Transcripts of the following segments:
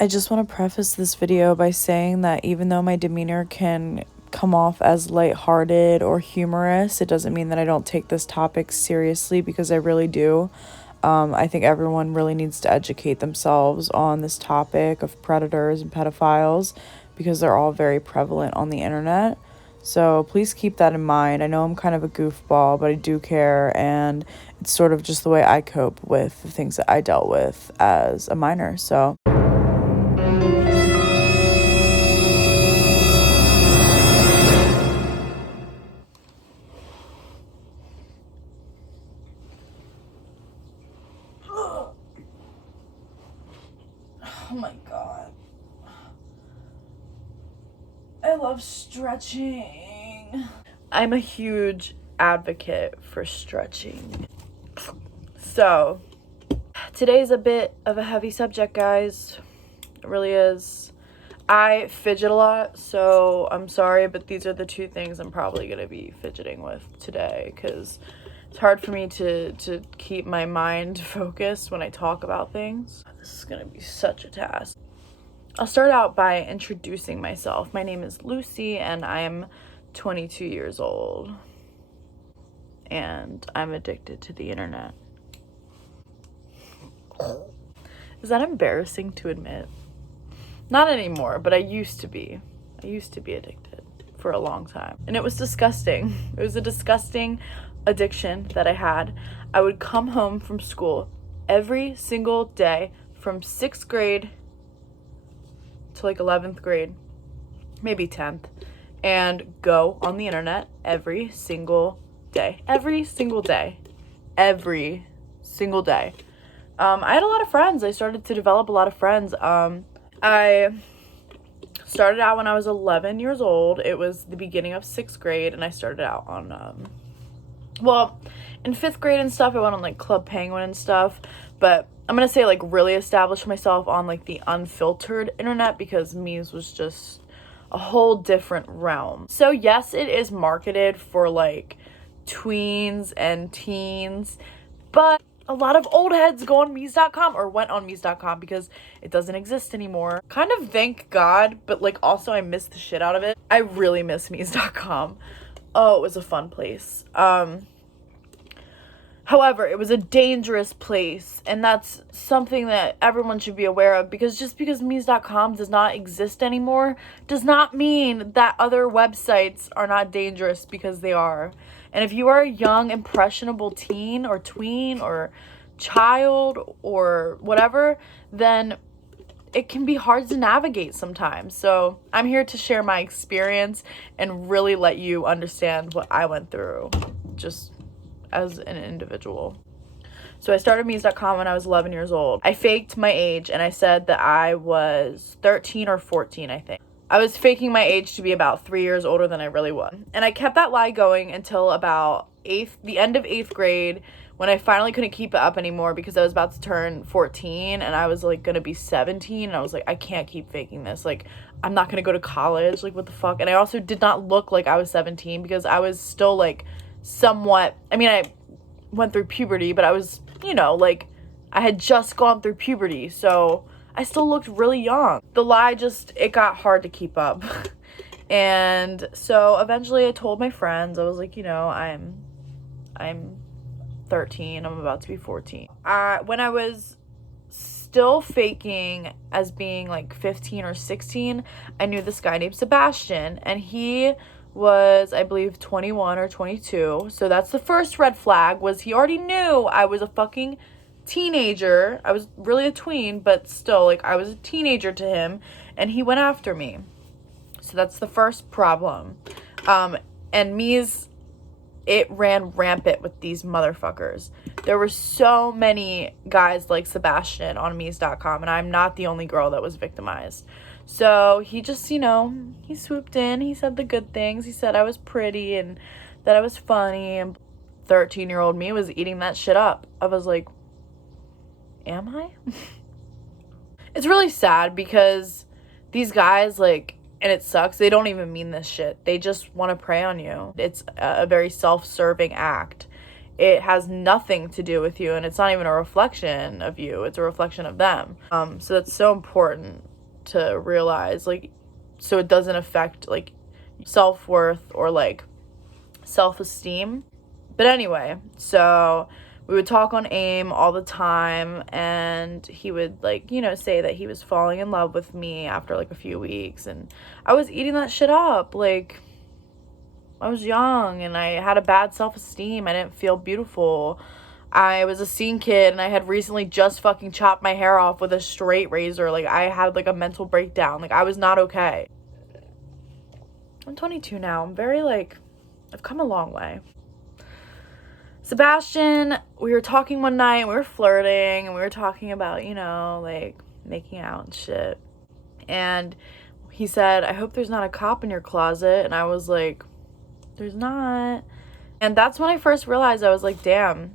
I just want to preface this video by saying that even though my demeanor can come off as lighthearted or humorous, it doesn't mean that I don't take this topic seriously, because I really do. I think everyone really needs to educate themselves on this topic of predators and pedophiles, because they're all very prevalent on the internet. So please keep that in mind. I know I'm kind of a goofball, but I do care, and it's sort of just the way I cope with the things that I dealt with as a minor. So oh my god. I love stretching. I'm a huge advocate for stretching. So, today's a bit of a heavy subject, guys. It really is. I fidget a lot, so I'm sorry, but these are the two things I'm probably going to be fidgeting with today, because it's hard for me to keep my mind focused when I talk about things. This is going to be such a task. I'll start out by introducing myself. My name is Lucy, and I'm 22 years old, and I'm addicted to the internet. Is that embarrassing to admit? Not anymore, but I used to be. I used to be addicted for a long time, and it was disgusting. It was a disgusting addiction that I had. I would come home from school every single day from 6th grade to like 11th grade, maybe 10th, and go on the internet every single day. Every single day. Every single day. I had a lot of friends. I started to develop a lot of friends. I started out when I was 11 years old. It was the beginning of 6th grade, and I started out on, in 5th grade and stuff, I went on, like, Club Penguin and stuff, but I'm gonna say, like, really established myself on, like, the unfiltered internet, because Mies was just a whole different realm. So, yes, it is marketed for, like, tweens and teens, but a lot of old heads go on Mies.com, or went on Mies.com, because it doesn't exist anymore. Kind of thank God, but, like, also I miss the shit out of it. I really miss Mies.com. Oh, it was a fun place. However, it was a dangerous place, and that's something that everyone should be aware of, because just because Mies.com does not exist anymore does not mean that other websites are not dangerous, because they are. And if you are a young, impressionable teen or tween or child or whatever, then it can be hard to navigate sometimes. So I'm here to share my experience and really let you understand what I went through, just as an individual. So I started Mies.com when I was 11 years old. I faked my age, and I said that I was 13 or 14, I think. I was faking my age to be about 3 years older than I really was. And I kept that lie going until about the end of 8th grade, when I finally couldn't keep it up anymore, because I was about to turn 14, and I was, like, gonna be 17, and I was like, I can't keep faking this. Like, I'm not gonna go to college. Like, what the fuck? And I also did not look like I was 17, because I was still, like, somewhat, I mean, I went through puberty, but I was, you know, like, I had just gone through puberty, so I still looked really young. The lie just, it got hard to keep up. And so eventually I told my friends, I was like, you know, I'm 13, I'm about to be 14. When I was still faking as being like 15 or 16, I knew this guy named Sebastian, and he was, I believe, 21 or 22. So that's the first red flag, was he already knew I was a fucking teenager. I was really a tween, but still, like, I was a teenager to him, and he went after me. So that's the first problem. And Mies, it ran rampant with these motherfuckers. There were so many guys like Sebastian on Mies.com, and I'm not the only girl that was victimized. So he just, you know, he swooped in. He said the good things. He said I was pretty and that I was funny. And 13-year-old me was eating that shit up. I was like, am I? It's really sad, because these guys, like, and it sucks, they don't even mean this shit. They just want to prey on you. It's a very self-serving act. It has nothing to do with you, and it's not even a reflection of you. It's a reflection of them. So that's so important to realize, like, so it doesn't affect, like, self-worth or, like, self-esteem. But anyway, so we would talk on AIM all the time, and he would, like, you know, say that he was falling in love with me after, like, a few weeks, and I was eating that shit up. Like, I was young, and I had a bad self-esteem. I didn't feel beautiful. I was a scene kid, and I had recently just fucking chopped my hair off with a straight razor. Like, I had, like, a mental breakdown. Like, I was not okay. I'm 22 now. I'm very, like, I've come a long way. Sebastian, we were talking one night, and we were flirting, and we were talking about, you know, like, making out and shit. And he said, I hope there's not a cop in your closet. And I was like, there's not. And that's when I first realized, I was like, damn,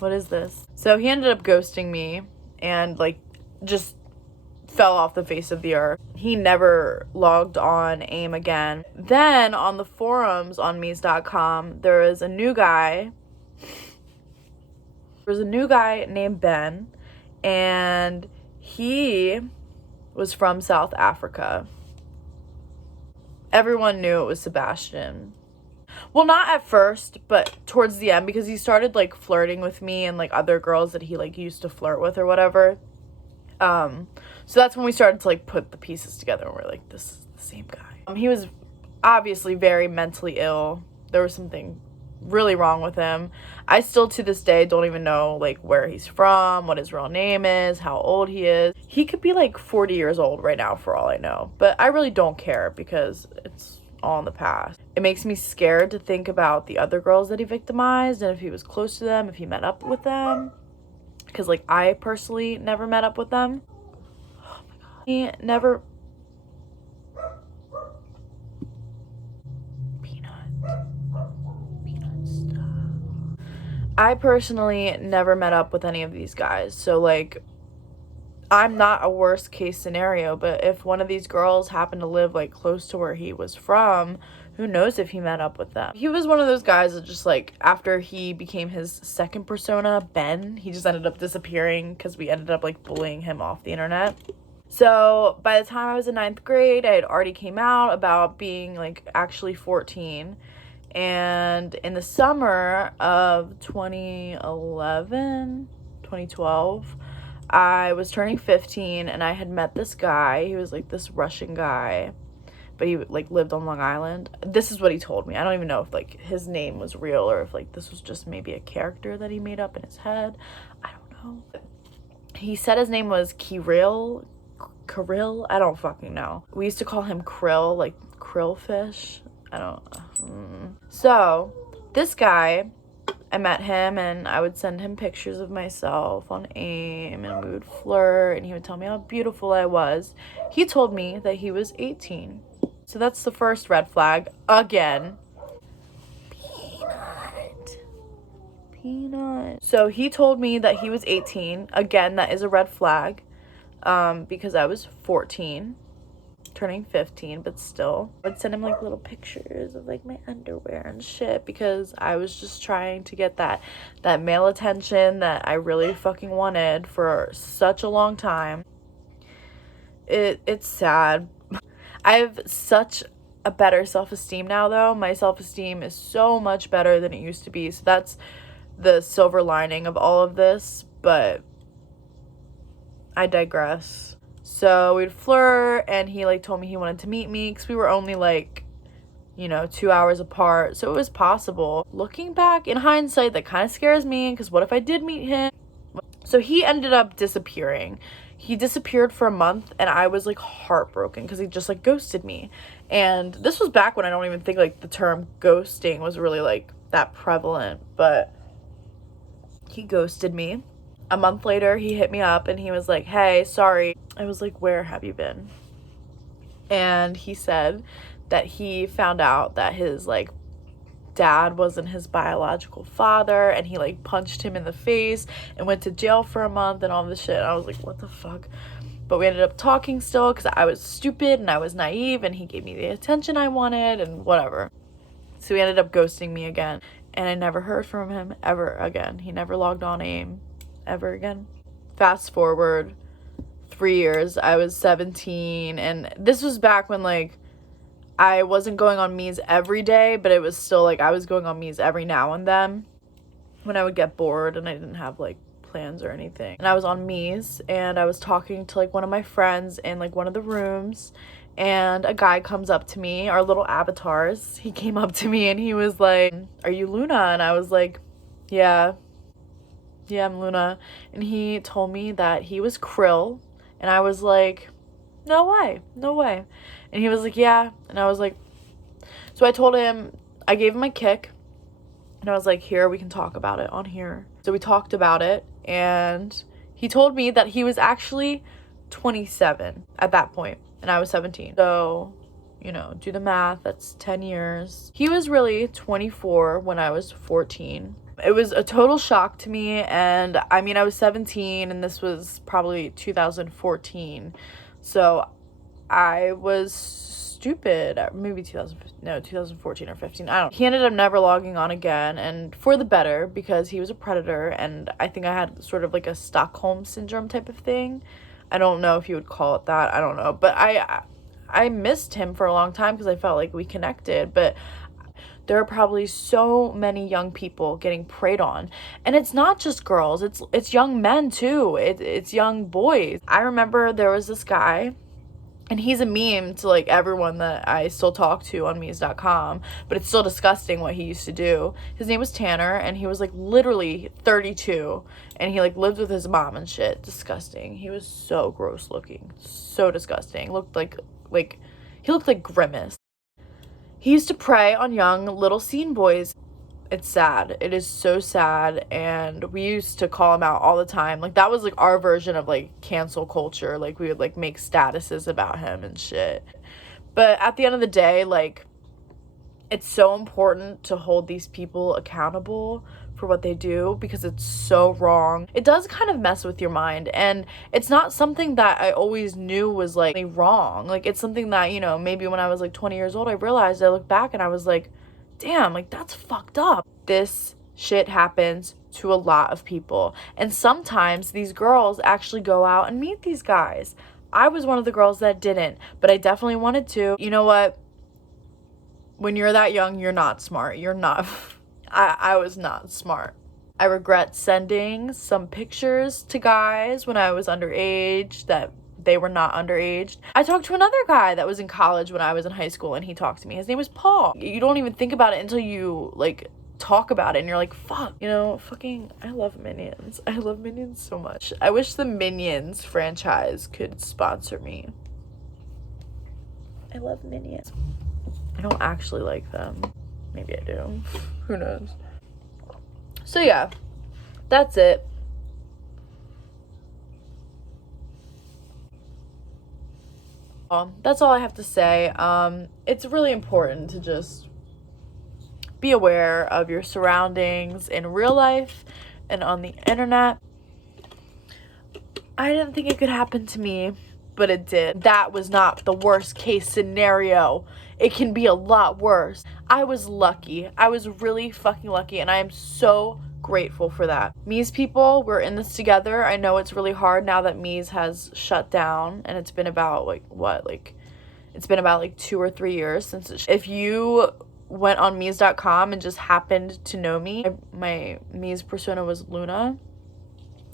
what is this? So he ended up ghosting me and, like, just fell off the face of the earth. He never logged on AIM again. Then on the forums on Mies.com, there was a new guy. There was a new guy named Ben, and he was from South Africa. Everyone knew it was Sebastian. Well, not at first, but towards the end, because he started, like, flirting with me and, like, other girls that he, like, used to flirt with or whatever. So that's when we started to, like, put the pieces together, and we're like, this is the same guy. He was obviously very mentally ill. There was something really wrong with him. I still, to this day, don't even know, like, where he's from, what his real name is, how old he is. He could be, like, 40 years old right now, for all I know. But I really don't care, because it's all in the past. It makes me scared to think about the other girls that he victimized, and if he was close to them, if he met up with them. Because, like, I personally never met up with them. Oh my god. He never... Peanut, stop. I personally never met up with any of these guys. So, like, I'm not a worst case scenario, but if one of these girls happened to live, like, close to where he was from, who knows if he met up with them. He was one of those guys that just, like, after he became his second persona, Ben, he just ended up disappearing because we ended up, like, bullying him off the internet. So by the time I was in 9th grade, I had already came out about being, like, actually 14. And in the summer of 2012, I was turning 15, and I had met this guy. He was, like, this Russian guy, but he, like, lived on Long Island. This is what he told me. I don't even know if, like, his name was real or if, like, this was just maybe a character that he made up in his head. I don't know. He said his name was Kirill. I don't fucking know. We used to call him Krill, like Krillfish. I don't So this guy, I met him, and I would send him pictures of myself on AIM, and we would flirt, and he would tell me how beautiful I was. He told me that he was 18. So that's the first red flag. Again. Peanut. So he told me that he was 18. Again, that is a red flag. Because I was 14. Turning 15, but still. I would send him, like, little pictures of, like, my underwear and shit, because I was just trying to get that male attention that I really fucking wanted for such a long time. It's sad. I have such a better self-esteem now, though. My self-esteem is so much better than it used to be, so that's the silver lining of all of this, but I digress. So we'd flirt, and he, like, told me he wanted to meet me, because we were only, like, you know, 2 hours apart, so it was possible. Looking back, in hindsight, that kind of scares me, because what if I did meet him? So he ended up disappearing. He disappeared for a month, and I was, like, heartbroken, because he just, like, ghosted me. And this was back when I don't even think, like, the term ghosting was really, like, that prevalent, but he ghosted me. A month later, he hit me up, and he was like, hey, sorry. I was like, where have you been? And he said that he found out that his, like, dad wasn't his biological father, and he, like, punched him in the face and went to jail for a month and all this shit. And I was like, what the fuck? But we ended up talking still, because I was stupid and I was naive, and he gave me the attention I wanted and whatever. So he ended up ghosting me again, and I never heard from him ever again. He never logged on AIM ever again. Fast forward 3 years. I was 17, and this was back when, like, I wasn't going on Me's every day, but it was still, like, I was going on Me's every now and then when I would get bored and I didn't have, like, plans or anything. And I was on Me's, and I was talking to, like, one of my friends in, like, one of the rooms, and a guy comes up to me, our little avatars. He came up to me and he was like, "Are you Luna?" And I was like, yeah, I'm Luna. And he told me that he was Krill, and I was like, no way. And he was like, yeah. And I was like, so I told him, I gave him my kick, and I was like, here, we can talk about it on here. So we talked about it, and he told me that he was actually 27 at that point, and I was 17. So, you know, do the math, that's 10 years. He was really 24 when I was 14. It was a total shock to me, and I mean, I was 17, and this was probably 2014. So I was stupid. Maybe 2014 or 15. I don't know. He ended up never logging on again, and for the better, because he was a predator, and I think I had sort of like a Stockholm syndrome type of thing. I don't know if you would call it that. I don't know. But I missed him for a long time because I felt like we connected. But there are probably so many young people getting preyed on. And it's not just girls. It's young men too. It's young boys. I remember there was this guy, and he's a meme to, like, everyone that I still talk to on Mees.com, but it's still disgusting what he used to do. His name was Tanner, and he was, like, literally 32, and he, like, lived with his mom and shit. Disgusting. He was so gross looking. So disgusting. Looked like he looked like Grimace. He used to prey on young little scene boys. It's sad. It is so sad. And we used to call him out all the time. Like, that was, like, our version of, like, cancel culture. Like, we would, like, make statuses about him and shit. But at the end of the day, like, it's so important to hold these people accountable for what they do, because it's so wrong. It does kind of mess with your mind, and it's not something that I always knew was, like, wrong. Like, it's something that, you know, maybe when I was, like, 20 years old, I realized, I looked back and I was like, damn, like, that's fucked up. This shit happens to a lot of people, and sometimes these girls actually go out and meet these guys. I was one of the girls that didn't, but I definitely wanted to. You know what? When you're that young, you're not smart. You're not. I was not smart. I regret sending some pictures to guys when I was underage that they were not underage. I talked to another guy that was in college when I was in high school, and he talked to me. His name was Paul. You don't even think about it until you, like, talk about it, and you're like, fuck. You know, fucking, I love Minions. I love Minions so much. I wish the Minions franchise could sponsor me. I love Minions. I don't actually like them. Maybe I do. Who knows? So yeah, that's it. That's all I have to say. It's really important to just be aware of your surroundings in real life and on the internet. I didn't think it could happen to me, but it did. That was not the worst case scenario. It can be a lot worse. I was lucky. I was really fucking lucky, and I am so grateful for that. Mees people, we're in this together. I know it's really hard now that Mees has shut down, and it's been about, like, it's been about, like, 2 or 3 years since if you went on Mees.com and just happened to know me, my Mees persona was Luna.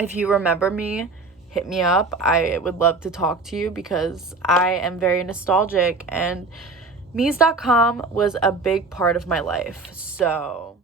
If you remember me, hit me up. I would love to talk to you because I am very nostalgic, and Mees.com was a big part of my life. So